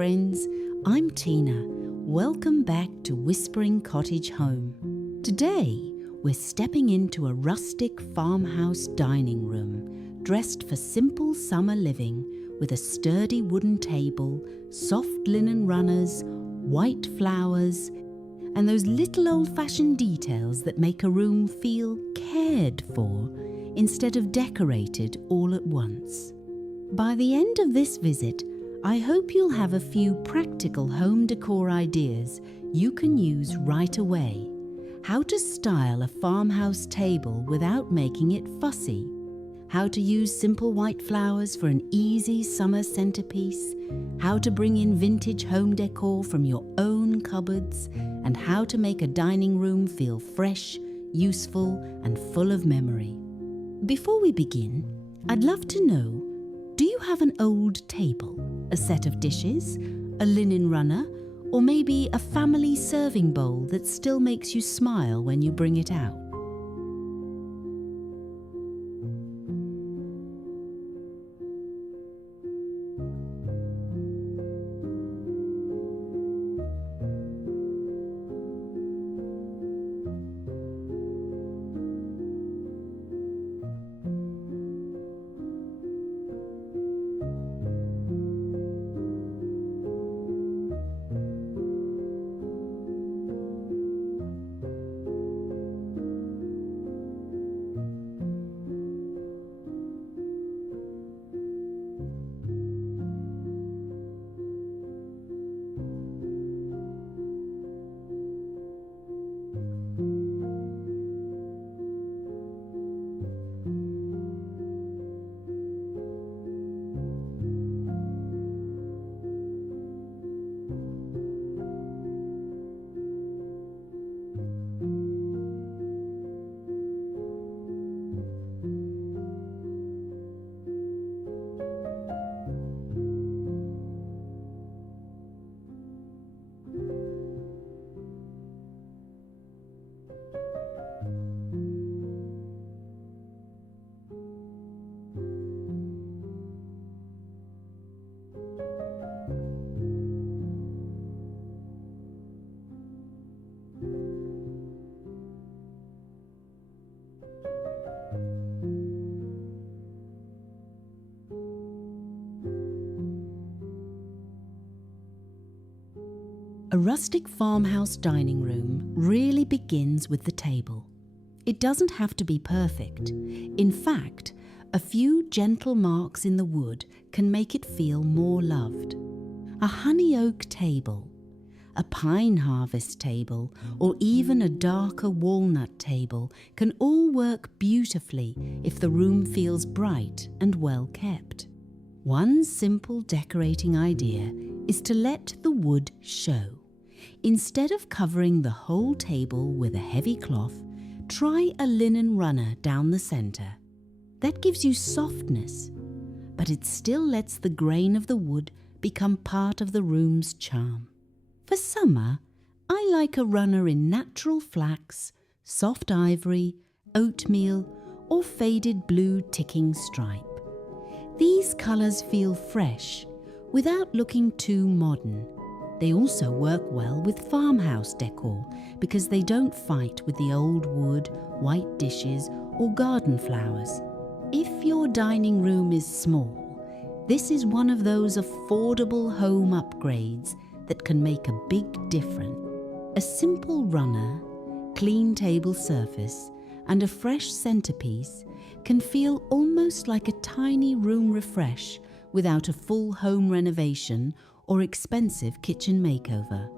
friends, I'm Tina. Welcome back to Whispering Cottage Home. Today, we're stepping into a rustic farmhouse dining room, dressed for simple summer living with a sturdy wooden table, soft linen runners, white flowers, and those little old-fashioned details that make a room feel cared for instead of decorated all at once. By the end of this visit, I hope you'll have a few practical home decor ideas you can use right away. How to style a farmhouse table without making it fussy. How to use simple white flowers for an easy summer centerpiece. How to bring in vintage home decor from your own cupboards. And how to make a dining room feel fresh, useful, and full of memory. Before we begin, I'd love to know, do you have an old table, a set of dishes, a linen runner, or maybe a family serving bowl that still makes you smile when you bring it out? A rustic farmhouse dining room really begins with the table. It doesn't have to be perfect. In fact, a few gentle marks in the wood can make it feel more loved. A honey oak table, a pine harvest table, or even a darker walnut table can all work beautifully if the room feels bright and well kept. One simple decorating idea is to let the wood show. Instead of covering the whole table with a heavy cloth, try a linen runner down the center. That gives you softness, but it still lets the grain of the wood become part of the room's charm. For summer, I like a runner in natural flax, soft ivory, oatmeal, or faded blue ticking stripe. These colors feel fresh without looking too modern. They also work well with farmhouse decor because they don't fight with the old wood, white dishes, or garden flowers. If your dining room is small, this is one of those affordable home upgrades that can make a big difference. A simple runner, clean table surface, and a fresh centerpiece can feel almost like a tiny room refresh without a full home renovation or expensive kitchen makeover.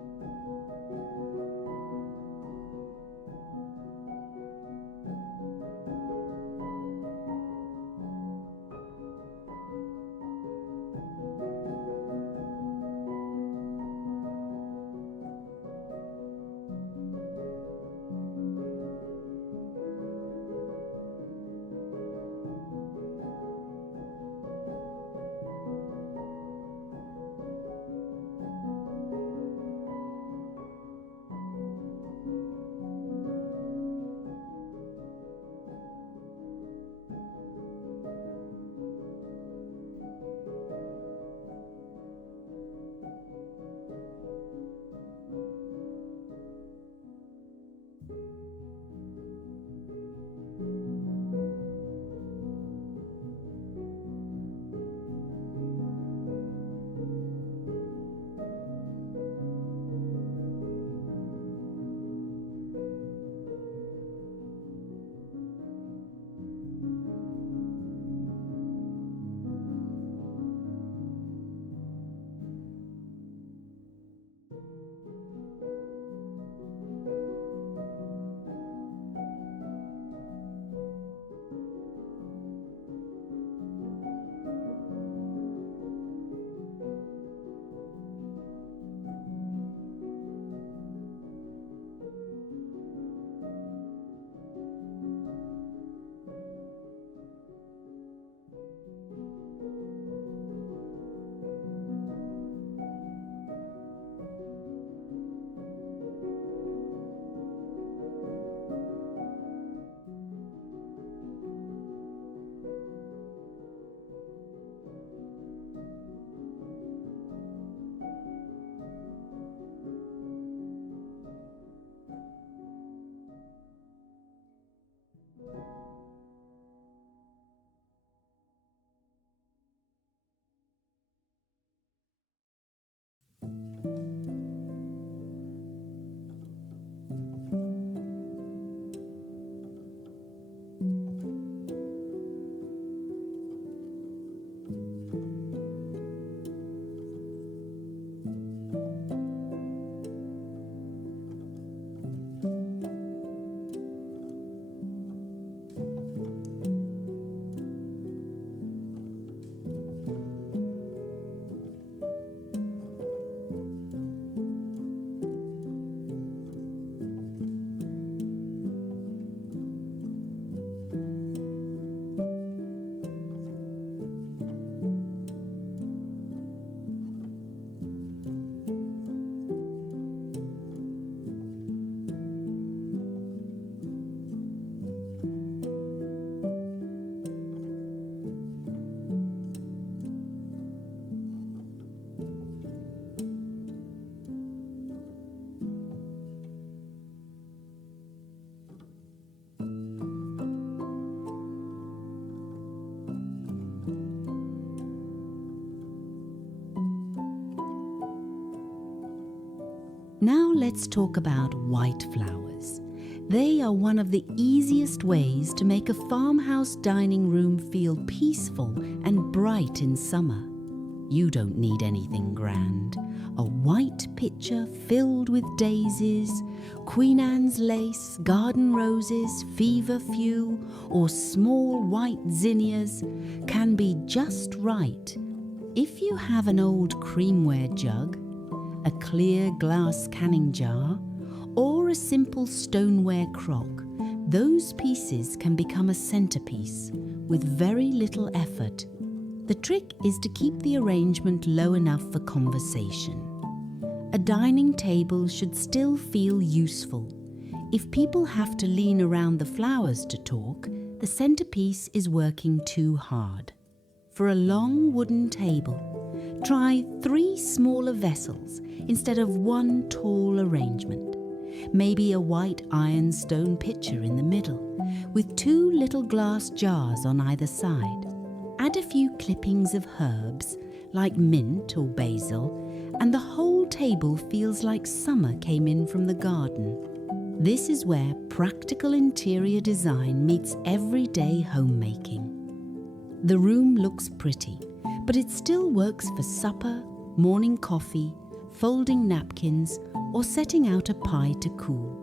Now let's talk about white flowers. They are one of the easiest ways to make a farmhouse dining room feel peaceful and bright in summer. You don't need anything grand. A white pitcher filled with daisies, Queen Anne's lace, garden roses, feverfew, or small white zinnias can be just right. If you have an old creamware jug, a clear glass canning jar, or a simple stoneware crock, those pieces can become a centerpiece with very little effort. The trick is to keep the arrangement low enough for conversation. A dining table should still feel useful. If people have to lean around the flowers to talk, the centerpiece is working too hard. For a long wooden table, try 3 smaller vessels instead of one tall arrangement. Maybe a white ironstone pitcher in the middle, with 2 little glass jars on either side. Add a few clippings of herbs, like mint or basil, and the whole table feels like summer came in from the garden. This is where practical interior design meets everyday homemaking. The room looks pretty, but it still works for supper, morning coffee, folding napkins, or setting out a pie to cool.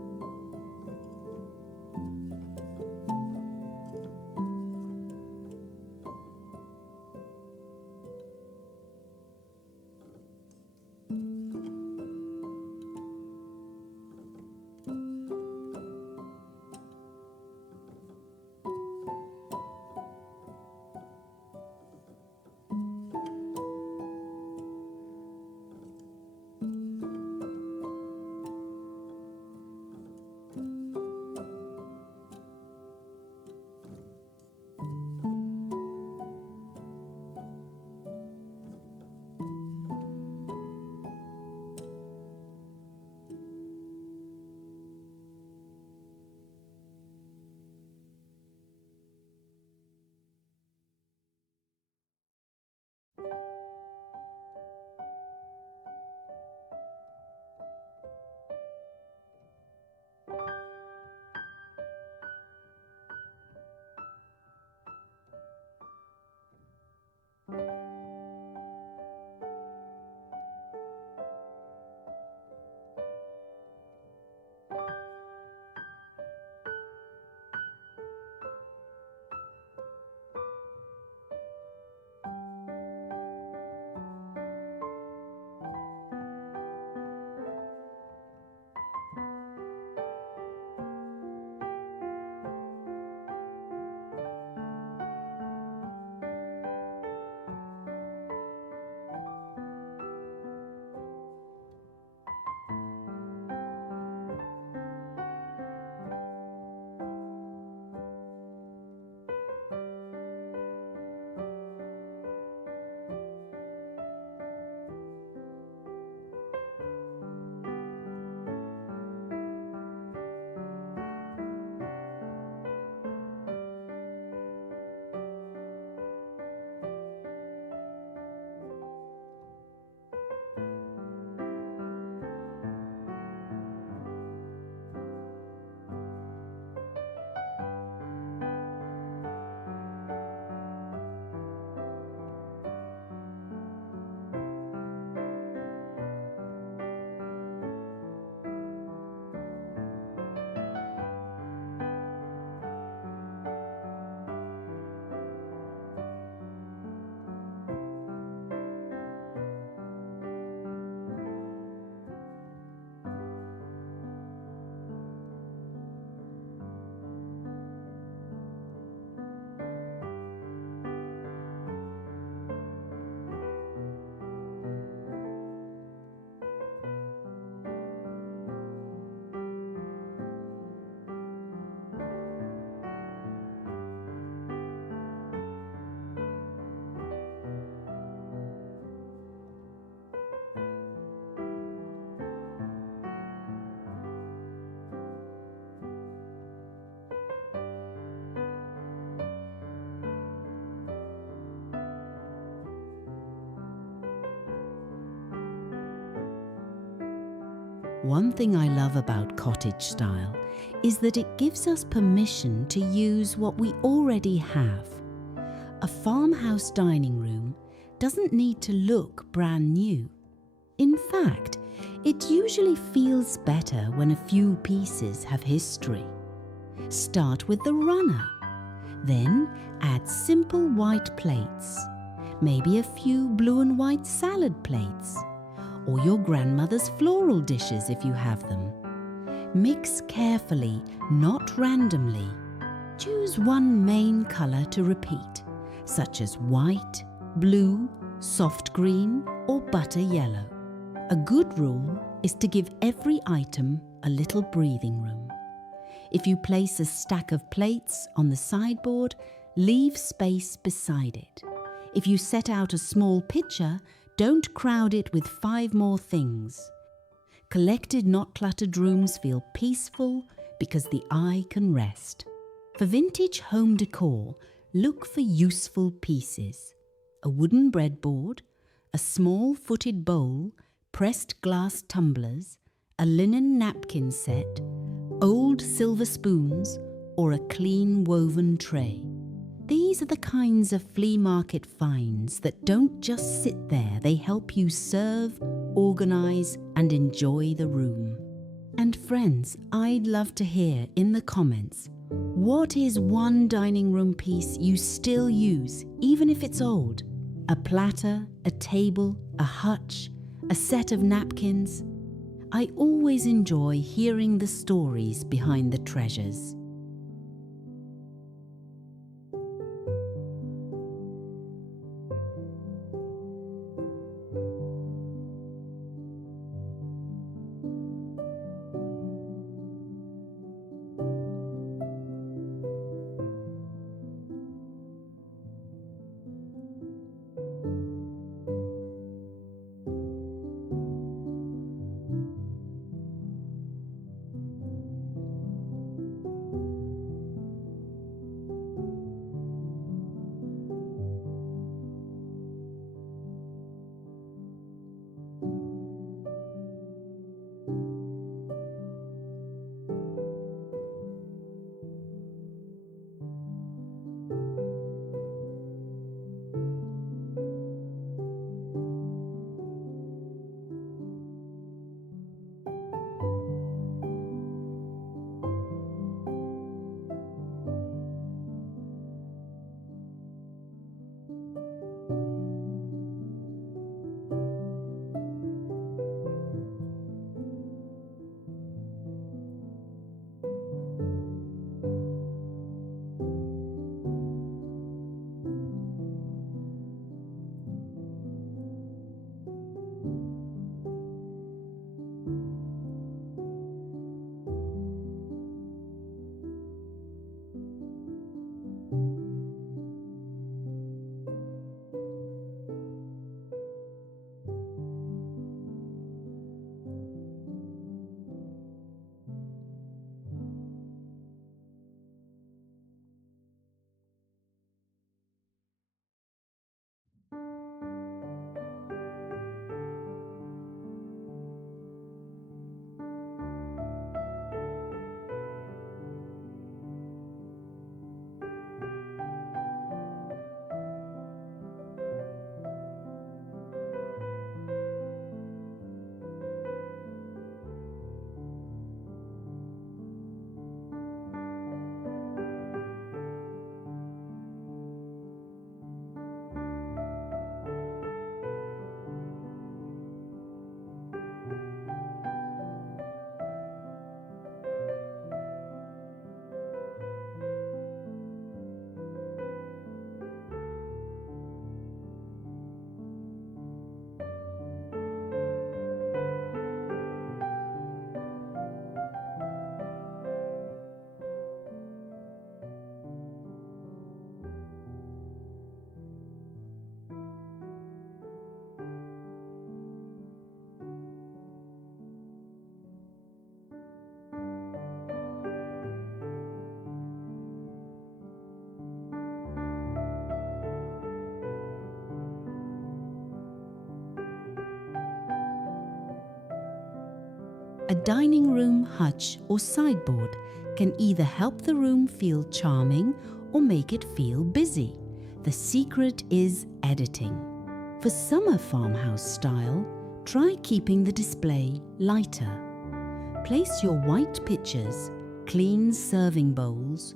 One thing I love about cottage style is that it gives us permission to use what we already have. A farmhouse dining room doesn't need to look brand new. In fact, it usually feels better when a few pieces have history. Start with the runner. Then add simple white plates, maybe a few blue and white salad plates, or your grandmother's floral dishes if you have them. Mix carefully, not randomly. Choose one main colour to repeat, such as white, blue, soft green, or butter yellow. A good rule is to give every item a little breathing room. If you place a stack of plates on the sideboard, leave space beside it. If you set out a small pitcher, don't crowd it with 5 more things. Collected, not cluttered rooms feel peaceful because the eye can rest. For vintage home decor, look for useful pieces. A wooden breadboard, a small footed bowl, pressed glass tumblers, a linen napkin set, old silver spoons, or a clean woven tray. These are the kinds of flea market finds that don't just sit there, they help you serve, organise and enjoy the room. And friends, I'd love to hear in the comments, what is one dining room piece you still use, even if it's old? A platter, a table, a hutch, a set of napkins? I always enjoy hearing the stories behind the treasures. A dining room hutch or sideboard can either help the room feel charming or make it feel busy. The secret is editing. For summer farmhouse style, try keeping the display lighter. Place your white pitchers, clean serving bowls,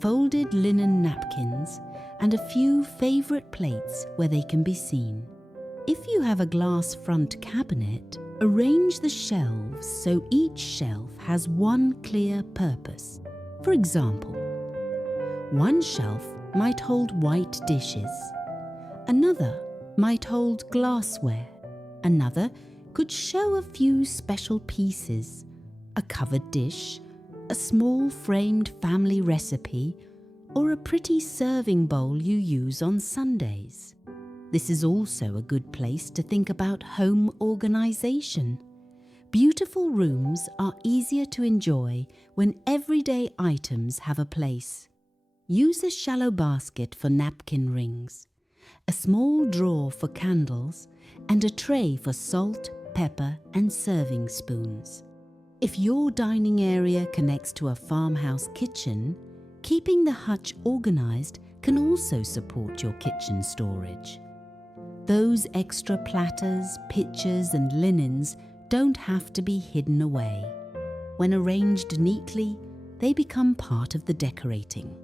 folded linen napkins, and a few favourite plates where they can be seen. If you have a glass front cabinet, arrange the shelves so each shelf has one clear purpose. For example, one shelf might hold white dishes, another might hold glassware, another could show a few special pieces, a covered dish, a small framed family recipe, or a pretty serving bowl you use on Sundays. This is also a good place to think about home organisation. Beautiful rooms are easier to enjoy when everyday items have a place. Use a shallow basket for napkin rings, a small drawer for candles, and a tray for salt, pepper, and serving spoons. If your dining area connects to a farmhouse kitchen, keeping the hutch organised can also support your kitchen storage. Those extra platters, pitchers, and linens don't have to be hidden away. When arranged neatly, they become part of the decorating.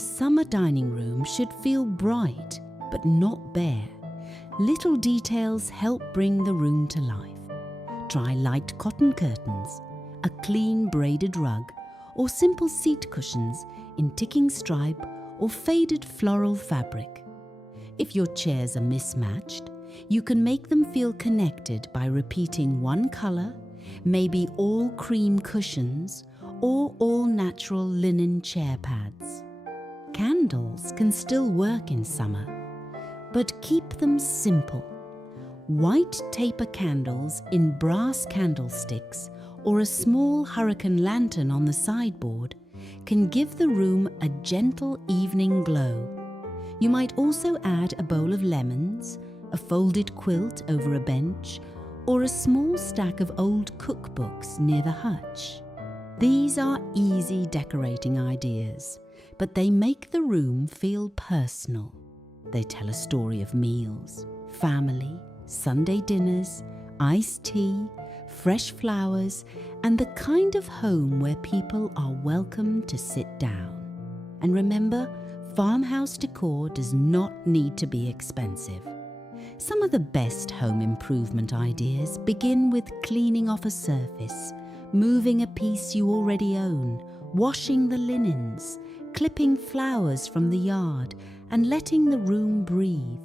summer dining room should feel bright but not bare. Little details help bring the room to life. Try light cotton curtains, a clean braided rug, or simple seat cushions in ticking stripe or faded floral fabric. If your chairs are mismatched, you can make them feel connected by repeating one colour, maybe all cream cushions or all natural linen chair pads. Candles can still work in summer, but keep them simple. White taper candles in brass candlesticks or a small hurricane lantern on the sideboard can give the room a gentle evening glow. You might also add a bowl of lemons, a folded quilt over a bench, or a small stack of old cookbooks near the hutch. These are easy decorating ideas, but they make the room feel personal. They tell a story of meals, family, Sunday dinners, iced tea, fresh flowers, and the kind of home where people are welcome to sit down. And remember, farmhouse decor does not need to be expensive. Some of the best home improvement ideas begin with cleaning off a surface, moving a piece you already own, washing the linens, clipping flowers from the yard, and letting the room breathe.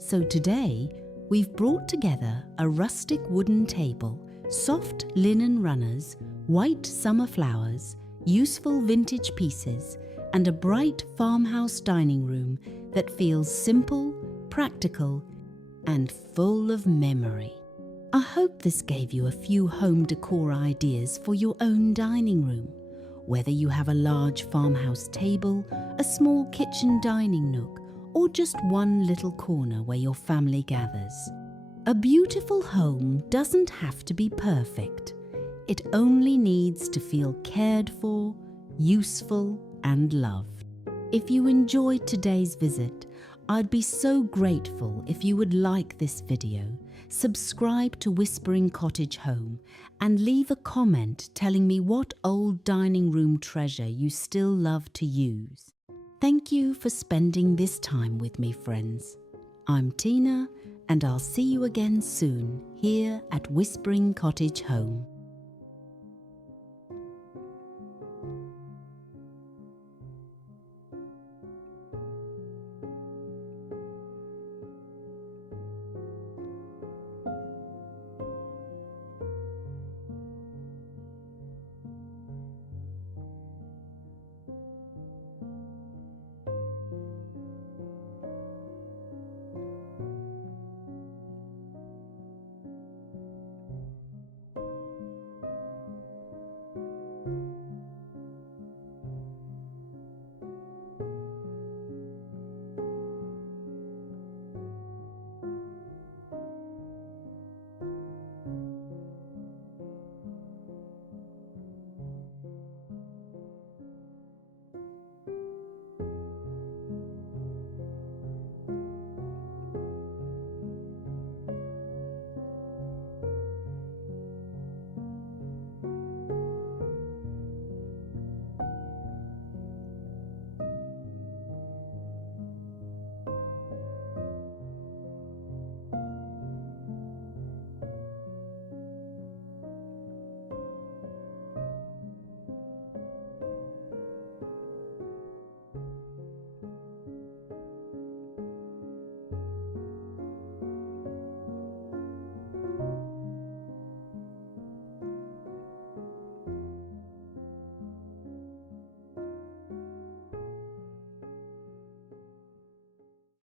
So today, we've brought together a rustic wooden table, soft linen runners, white summer flowers, useful vintage pieces, and a bright farmhouse dining room that feels simple, practical, and full of memory. I hope this gave you a few home decor ideas for your own dining room. Whether you have a large farmhouse table, a small kitchen dining nook, or just one little corner where your family gathers. A beautiful home doesn't have to be perfect. It only needs to feel cared for, useful, and loved. If you enjoyed today's visit, I'd be so grateful if you would like this video, subscribe to Whispering Cottage Home, and leave a comment telling me what old dining room treasure you still love to use. Thank you for spending this time with me, friends. I'm Tina, and I'll see you again soon here at Whispering Cottage Home.